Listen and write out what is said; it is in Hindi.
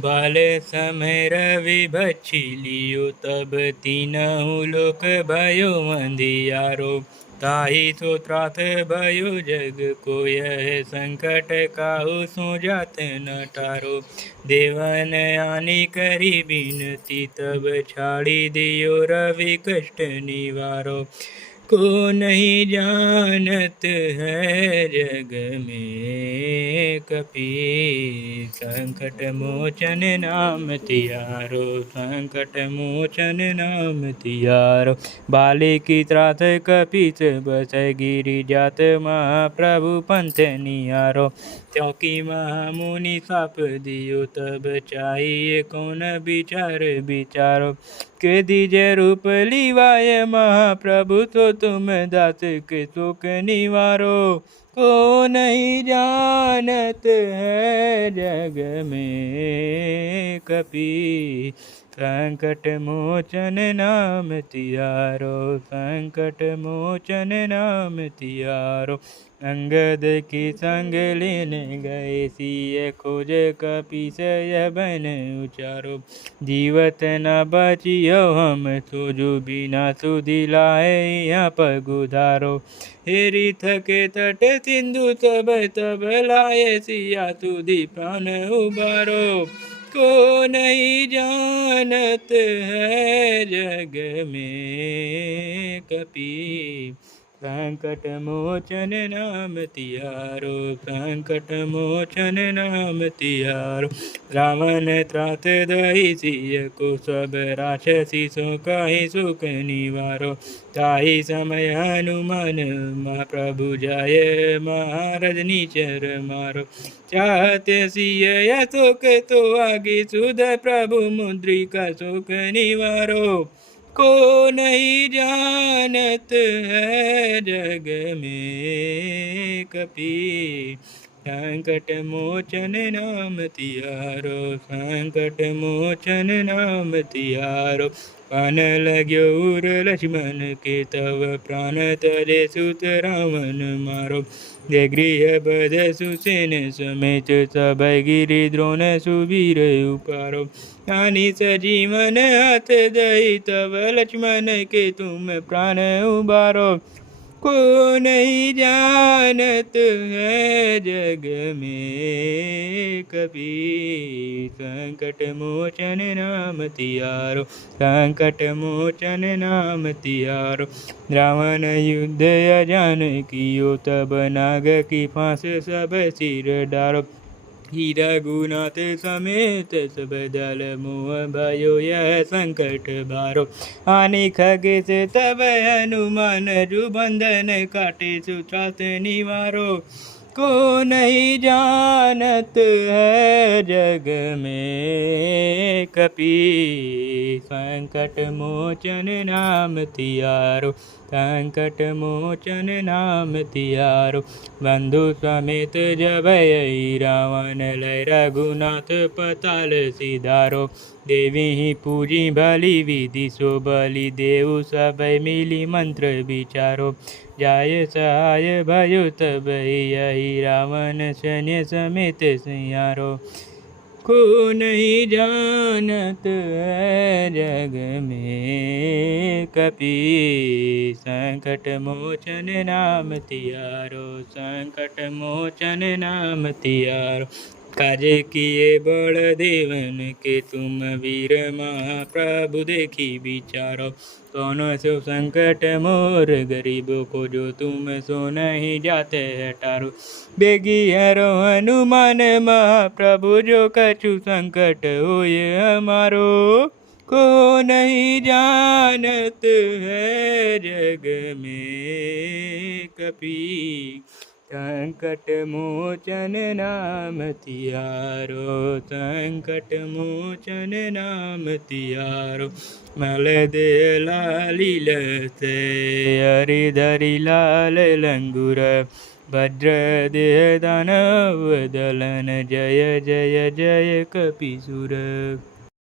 बाल समय रवि भक्षी लियो, तब तीनहु लोक भयो अंधियारो। ताहि सो त्रास भयो जग को, यह संकट काहू सो जात न टारो। देवन आनी करी बिनती, तब छाड़ी दियो रवि कष्ट निवारो। को नहीं जानत है जग में कपि, संकट मोचन नाम तिहारो। संकट मोचन नाम तिहारो। बाली की त्रास कपीस बस गिरि जात, महाप्रभु पंथ निहारो। क्योंकि महामुनि साप दियो, तब चाहिए कौन विचार विचारो। के दीजे रूप लिवाए महाप्रभु, तो तुम दास के शोक निवारो। को नहीं जानत है जग में कपि, संकट मोचन नाम तिहारो। संकट मोचन नाम तिहारो। अंगद की संग लेने गए, सिय खोज कपीस यह बन उचारो। जीवत न बचियो हम सोजो, बिना सुधि लाए यहाँ पग उधारो। हेरिथ के तट सिंधु तब तब लाए, सिया सुधि प्राण उबारो। को नहीं जानत है जग में कपि, संकट मोचन नाम तिहारो। संकट मोचन नाम तिहारो। रावण त्रास दहि सिय को, सब राक्षसी सो कहि सुख निवारो। ताहि समय हनुमान महाप्रभु जाय, महाराज निचर मारो। चाहते सिय शोक तो आगे, सुध प्रभु मुद्रिका शोक निवारो। को नहीं जानत है जग में कपि, संकट मोचन नाम तिहारो। संकट मोचन नाम तिहारो। पान लाग्यो उर लक्ष्मण के, तब प्राण तले सुत रावण मारो। जय गृह बध सुसेन समेत, सब गिरि द्रोण सुवीर उपारो। आनी सजीवन हाथ दई, तब लक्ष्मण के तुम प्राण उबारो। को नहीं जानत है जग में कपि, संकट मोचन नाम तिहारो। संकट मोचन नाम तिहारो। रावण युद्ध अजान कियो, तब नाग की फांस सब सिर डारो। हीरा गुनाथ समेत सब दल, मोह भयो यह संकट भारो। आनी खगेश तब हनुमान, जो बंधन काटे सुत्रास निवारो। को नहीं जानत है जग में कपि, संकट मोचन नाम तिहारो। संकट मोचन नाम तिहारो। बंधु समेत जब यही रावण, लय रघुनाथ पताल सिधारो। देवी ही पूजी भली विधि, सो बलि देव सब मिली मंत्र विचारो। जाय सहाय भयो तब यही, रावण सैन्य समेत सियारो। को नहीं जानत है जग में कपि, संकट मोचन नाम तिहारो। संकट मोचन नाम तिहारो। काजे किए बड़ देवन के, तुम वीर महाप्रभु देखी विचारो। कौन सो संकट मोर गरीबों को, जो तुम सो नहीं जाते हटारो। बेगी हरो हनुमान महाप्रभु, जो कछु संकट होय हमारो। को नहीं जानत है जग में कपि, संकट मोचन नाम तिहारो। संकट मोचन नाम तिहारो। मल दे लाली लते, हरि धरि लाल लंगुर। भद्र देह दानव दलन, जय जय जय कपिसुर।